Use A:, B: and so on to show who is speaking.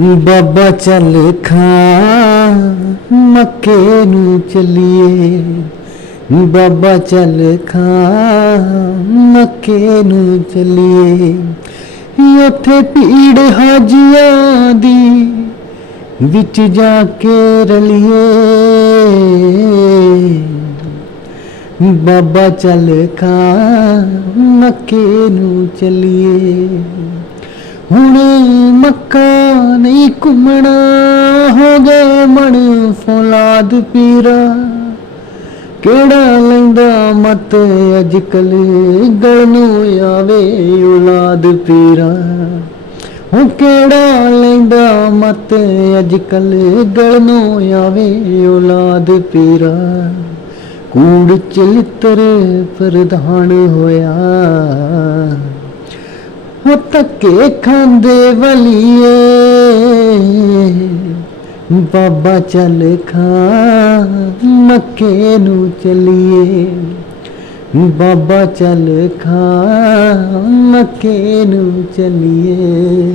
A: ਬਾਬਾ ਚੱਲ ਖਾਂ, ਮੱਕੇ ਨੂੰ ਚੱਲੀਏ। ਬਾਬਾ ਚੱਲ ਖਾਂ, ਮੱਕੇ ਨੂੰ ਚੱਲੀਏ। ਉੱਥੇ ਭੀੜ ਹਾਜੀਆਂ ਦੀ ਵਿੱਚ ਜਾ ਕੇ ਰਲੀਏ। ਬਾਬਾ ਚੱਲ ਖਾਂ, ਮੱਕੇ ਨੂੰ ਚਲੀਏ। ਹੁਣ ਮੱਕਾ ਨਹੀਂ ਘੁੰਮਣਾ ਹੋ ਗਏ ਮਣ ਫੌਲਾਦ ਪੀਰਾ। ਕਿਹੜਾ ਲੈਂਦਾ ਮਤ ਅੱਜ ਕੱਲ ਗਲ ਨੂੰ ਆਵੇ ਔਲਾਦ ਪੀਰਾ। ਉਹ ਕਿਹੜਾ ਲੈਂਦਾ ਮਤ ਅੱਜ ਕੱਲ ਗਲ ਨੂੰ ਆਵੇ ਔਲਾਦ ਪੀਰਾ। ਕੂੜ ਚਲਿੱਤਰ ਪ੍ਰਧਾਨ ਹੋਇਆ। ਉਹ ਧੱਕੇ ਖਾਂਦੇ ਵਲੀਏ ਬਾਬਾ ਚੱਲ ਖਾਂ ਮੱਕੇ ਨੂੰ ਚਲੀਏ। ਬਾਬਾ ਚੱਲ ਖਾਂ ਮੱਕੇ ਨੂੰ ਚਲੀਏ।